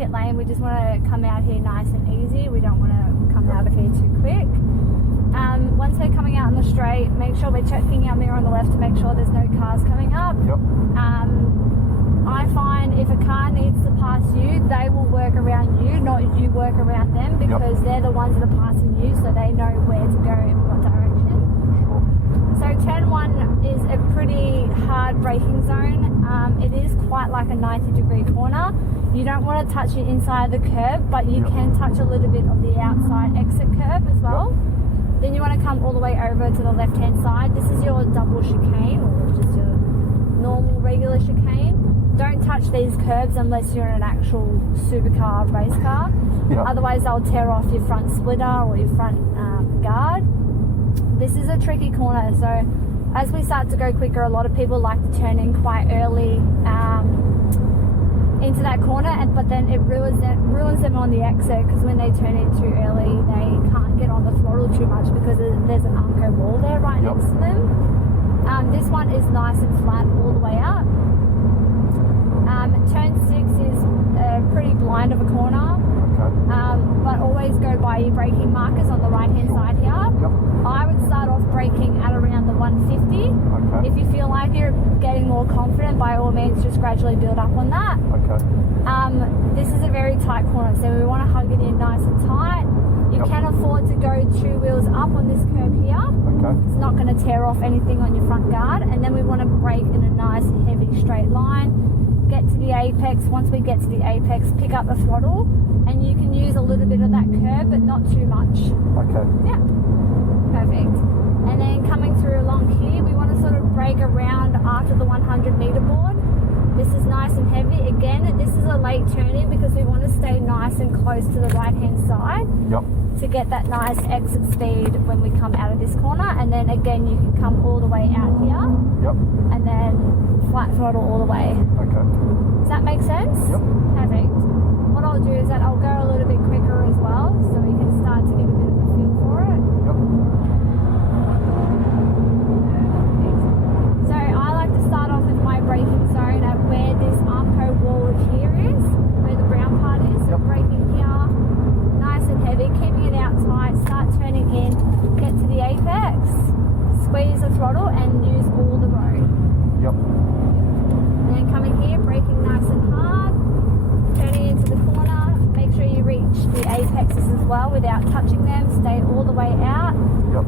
pit lane. We just want to come out here nice and easy. We don't want to come out of here too quick. Once we're coming out on the straight, make sure we're checking our mirror on the left to make sure there's no cars coming up. I find if a car needs to pass you, they will work around you, not you work around them, because they're the ones that are passing you, so they know where to go in what direction. So turn 1 is a pretty hard braking zone. It is quite like a 90-degree corner. You don't want to touch the inside of the curb, but you can touch a little bit of the outside exit curb as well. Then you want to come all the way over to the left-hand side. This is your double chicane, or just your normal regular chicane. Don't touch these curbs unless you're in an actual supercar race car. Otherwise they'll tear off your front splitter or your front guard. This is a tricky corner, so as we start to go quicker, a lot of people like to turn in quite early into that corner, but then it ruins them on the exit, because when they turn in too early they can't get on the throttle too much because there's an Armco wall there right next to them. This one is nice and flat all the way up. Turn 6 is a pretty blind of a corner, but always go by your braking markers on the right hand side here. I would start off braking at around the 150. If you feel like you're getting more confident, by all means just gradually build up on that. This is a very tight corner, so we want to hug it in nice and tight. You can afford to go 2 wheels up on this curb here. It's not going to tear off anything on your front guard. And then we want to brake in a nice heavy straight line. Get to the apex. Once we get to the apex, pick up the throttle, and you can use a little bit of that curb, but not too much. Yeah, perfect. And then coming through along here, we want to sort of brake around after the 100 meter board. This is nice and heavy. Again, this is a late turn in because we want to stay nice and close to the right hand side to get that nice exit speed when we come out of this corner. And then again, you can come all the way out here and then flat throttle all the way. Does that make sense? Perfect. What I'll do is that I'll go a little bit quicker as well, so we can start to get a bit of a feel for it. So I like to start off with my braking zone at where this Armco wall here is, where the brown part is. So braking here, nice and heavy, keeping it out tight, start turning in, get to the apex, squeeze the throttle and use all the road. And then coming here, braking nice and hard, turning into the corner, make sure you reach the apexes as well without touching them, stay all the way out,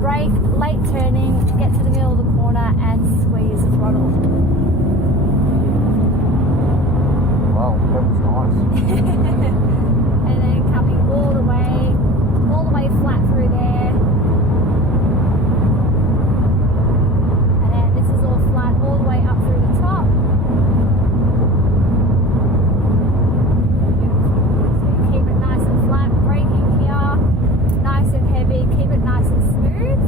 brake, late turning, get to the middle of the corner and squeeze the throttle. Wow, that was nice. And then coming all the way flat through there. And then this is all flat all the way up through the top. So you keep it nice and flat, braking here, nice and heavy, keep it nice and smooth.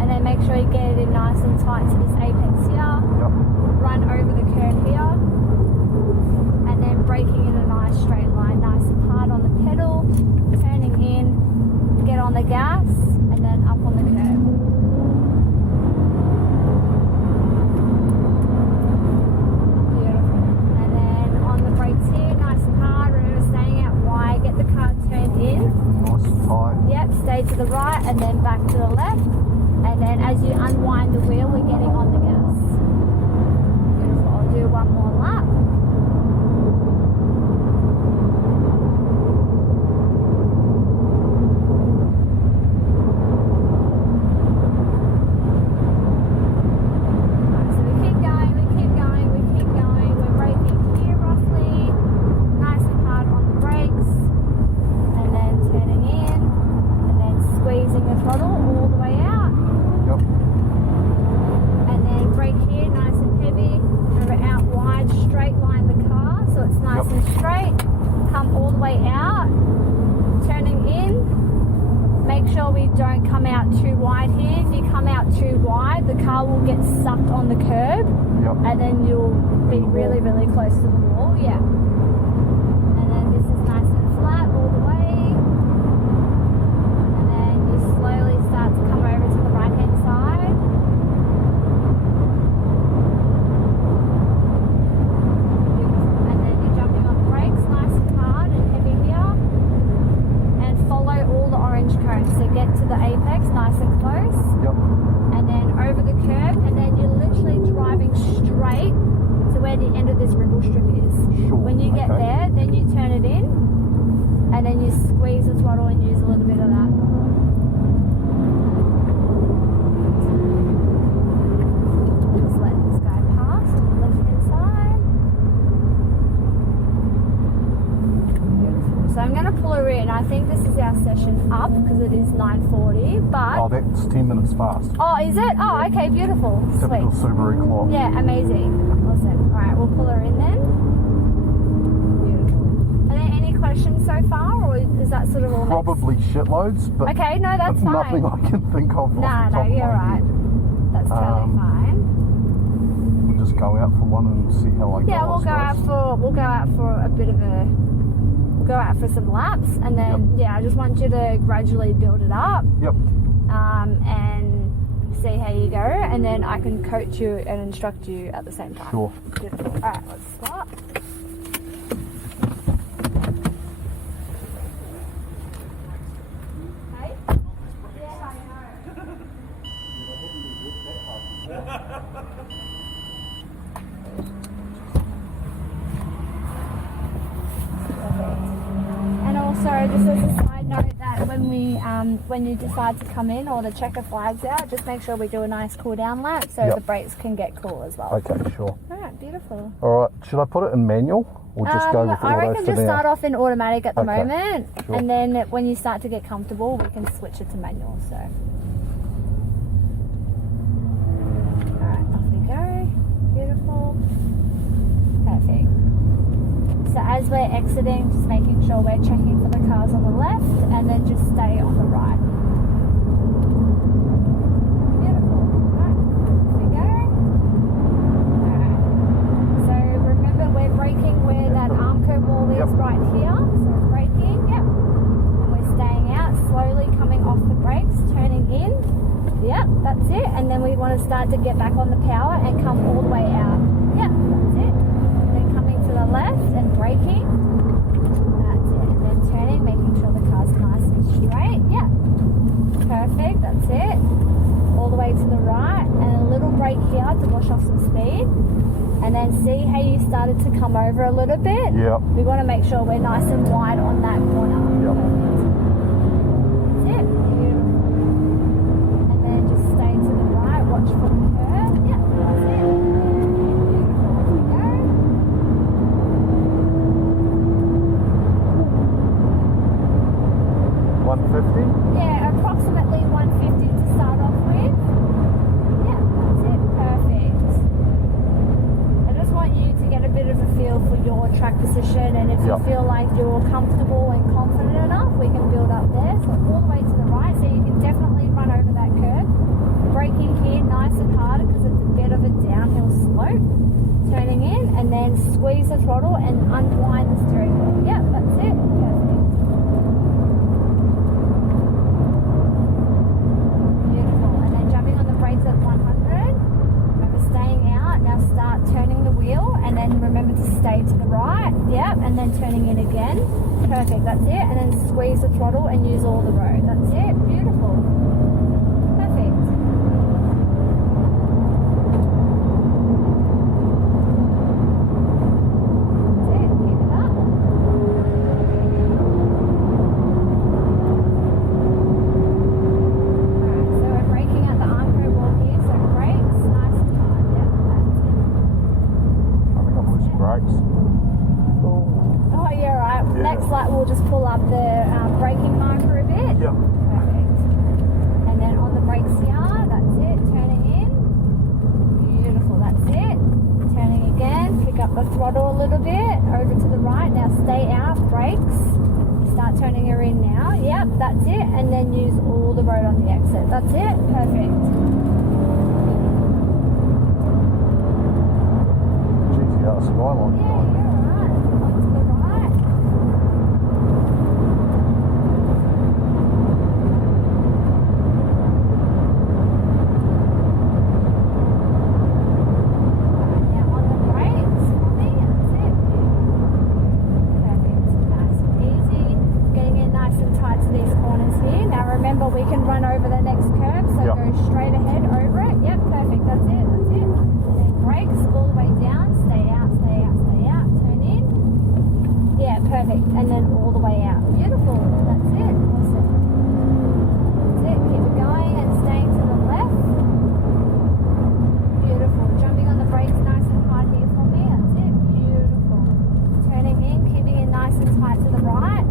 And then make sure you get it in nice and tight to this apex here. Run over the curve here. And then braking in a nice straight line, nice and hard on the pedal, turning in, get on the gas, and then up on the curb. Beautiful. And then on the brakes here, nice and hard, remember staying out wide, get the car turned in. Nice and tight. Yep, stay to the right and then back to the left. And then as you unwind the wheel, we're getting on the gas. Beautiful. I'll do one more lap. And then you'll be really, really close to the wall, yeah. And then this is nice and flat all the way. And then you slowly start to come over to the right-hand side. And then you're jumping on the brakes nice and hard and where the end of this wriggle strip is. Sure. When you get there, then you turn it in, and then you squeeze the throttle and use a little bit of that. Just let this guy pass to the left hand side. Beautiful. So I'm going to pull her in. I think this is our session up because it is 9:40, but... Oh, that's 10 minutes fast. Oh, is it? Oh, okay, beautiful. Typical Sweet. Subaru clock. Yeah, amazing. Awesome. Alright, we'll pull her in then. Beautiful. Are there any questions so far, or is that sort of all Probably shitloads, but Okay, no, that's fine. nothing I can think of. No, off the top of you're my right. head. That's totally fine. We'll just go out for one and see how I go. Yeah, I we'll go out for a bit of a... We'll go out for some laps, and then, I just want you to gradually build it up. Yep. And see how you go, and then I can coach you and instruct you at the same time. Sure. Beautiful. Alright, let's start. Hey? Yeah, I know. And also, just as a side note, that when you decide to come in or the checker flags out, just make sure we do a nice cool down lap so the brakes can get cool as well. Okay, sure. Alright, beautiful. Alright, should I put it in manual or just go with auto I reckon for just now? start off in automatic at the Okay, moment, sure. and then when you start to get comfortable, we can switch it to manual. So, alright, off we go. Beautiful. Perfect. So as we're exiting, just making sure we're checking for the cars on the left, and then just stay on the right. Beautiful. Right, here we go. Alright. So remember, we're braking where that arm curb wall is right here. So braking, and we're staying out, slowly coming off the brakes, turning in. Yep, that's it. And then we want to start to get back on the power and come all the way out. Yep, that's it. Then coming to the left and braking. That's it. And then turning, making sure the car's nice and straight. Yeah. Perfect, that's it. All the way to the right, and a little brake here to wash off some speed. And then see how you started to come over a little bit? Yep. We want to make sure we're nice and wide on that corner. Yep. That's it. Beautiful. And then just stay to the right, watch for the curve. Yeah, that's it. Beautiful. There we go. 150? Yeah, approximately 150 to start off with. Yeah, that's it. Perfect. I just want you to get a bit of a feel for your track position, and if you feel like you're comfortable and confident enough, we can build up there. So all the way to the right, so you can definitely run over that curve. Braking here nice and hard because it's a bit of a downhill slope. Turning in, and then squeeze the throttle and unwind the steering wheel. Yeah, that's it. Perfect. Beautiful. And then jumping on the brakes at 100. Remember staying out. Now start turning the wheel, and then remember to stay to the right. Yep, and then turning in again. Perfect, that's it. And then squeeze the throttle and use all the road. That's it. Beautiful. Perfect. That's it. Keep it up. Alright, so we're braking at the arm curb wall here, so brakes, nice and hard. Yep, that's it. I think I'm losing brakes. Oh, you're right. Next light, we'll just pull up the braking marker a bit. Yep. Perfect. And then on the brakes here, that's it. Turning in. Beautiful, that's it. Turning again. Pick up the throttle a little bit. Over to the right. Now stay out. Brakes. Start turning her in now. Yep, that's it. And then use all the road on the exit. That's it. Perfect. GTR Skyline. Yeah, you're right. Up to the right. Now on the brakes, coming, that's it. Perfect. Nice and easy. Getting it nice and tight to these corners here. Now remember, we can run over the next curve, so go straight ahead over it. Yep, perfect. That's it. That's it. And then brakes all the way down. Stay out. Perfect. And then all the way out. Beautiful. That's it. Awesome. That's it. Keep it going and staying to the left. Beautiful. Jumping on the brakes nice and hard here for me. That's it. Beautiful. Turning in, keeping it nice and tight to the right.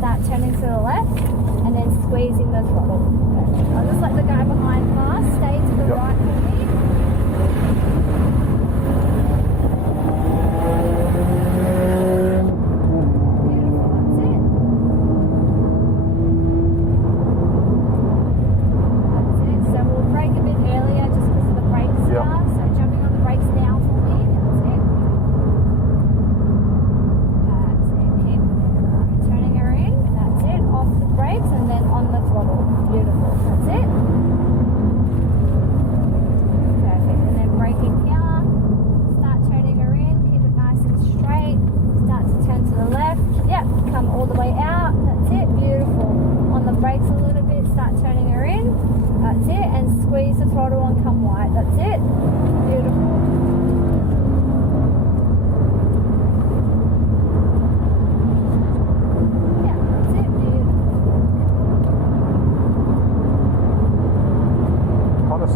Start turning to the left and then squeezing the throttle. Perfect. I'll just let the guy behind pass. Stay to the right for me.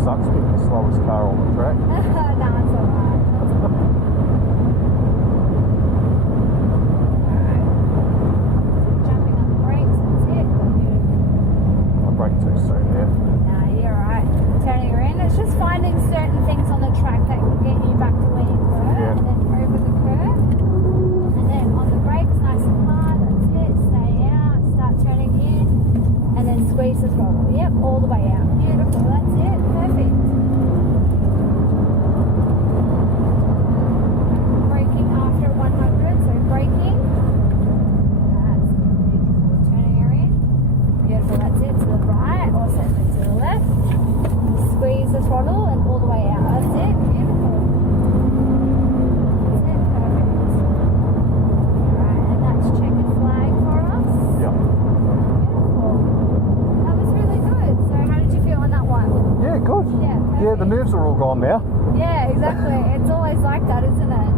Sucks being the slowest car on the track. No, it's alright. Alright. Jumping on the brakes, that's it. I braked too soon there. Nah, you're alright. Turning her in. It's just finding certain things on the track that can get you back to where you were. Yeah. And then over the curve. And then on the brakes, nice and hard. That's it. Stay out. Start turning in. And then squeeze the throttle. Yep, all the way out. Beautiful. That's it. Perfect. Braking after 100, so braking. That's it. Beautiful. Turning her in. Beautiful. That's it. To the right. Awesome. And to the left. Squeeze the throttle and all the way out. That's it. Beautiful. That's it. Perfect. Alright, and that's checkered flag for us. Yeah. Beautiful. That was really good. So how did you feel on that one? Yeah, good. Yeah, Yeah, the nerves are all gone now. Yeah, exactly. It's always like that, isn't it?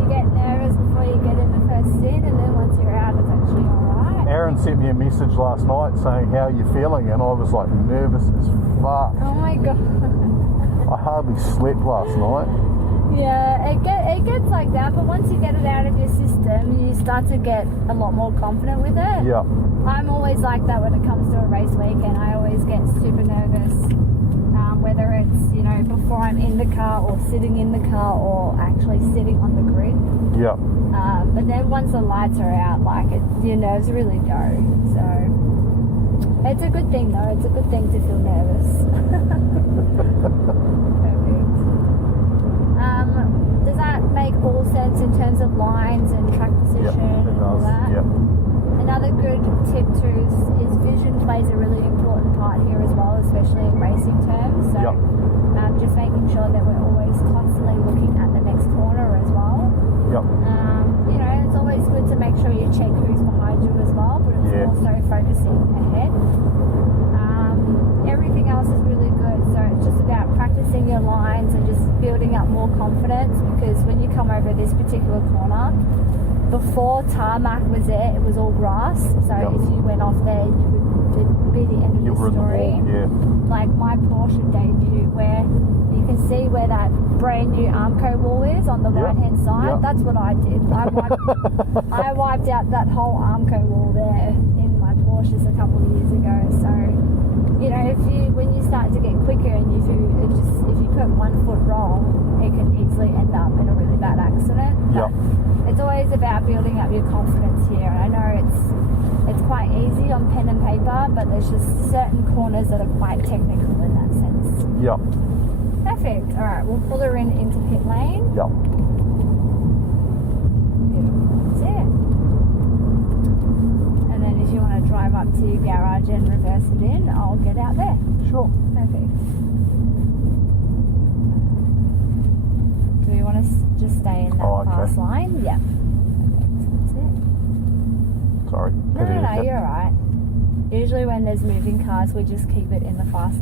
You get nervous before you get in the first stint, and then once you're out, it's actually alright. Aaron sent me a message last night saying, how are you feeling? And I was like nervous as fuck. Oh my god. I hardly slept last night. Yeah, it gets like that, but once you get it out of your system, you start to get a lot more confident with it. Yeah. I'm always like that when it comes to a race weekend. I always get super nervous, whether it's, you know, before I'm in the car or sitting in the car or actually sitting on the grid. Yeah. But then once the lights are out, like your nerves really go. So it's a good thing though. It's a good thing to feel nervous. Perfect. Does that make all sense in terms of lines and track position It and all does. that? Yep. Another good tip too is vision plays a really important part here as well, especially in racing terms. So Yep. just making sure that we're always constantly looking at the next corner as well. Yep. You know, it's always good to make sure you check who's behind you as well, but it's Yeah. also focusing ahead. Everything else is really good, so it's just about practicing your lines and just building up more confidence, because when you come over this particular corner, before tarmac was there, it was all grass, so Yep. if you went off there, it'd be the end of You the were in the story. wall, yeah. Like my Porsche debut, where you can see where that brand new Armco wall is on the Yep. right hand side. Yep. That's what I did. I wiped out that whole Armco wall there in my Porsches a couple of years ago. So, you know, when you start to get quicker and if you put 1 foot wrong, it can easily end up in a really bad accident. Yep. It's always about building up your confidence here. I know it's quite easy on pen and paper, but there's just certain corners that are quite technical in that sense. Yep. Perfect. All right, we'll pull her into pit lane. Yep. Beautiful. That's it. And then if you want to drive up to your garage and reverse it in, I'll get out there. Sure. Perfect. Do you want to just stay in that okay. fast line? Yeah. Perfect. That's it. Sorry. No, you're alright. Usually when there's moving cars, we just keep it in the fast lane.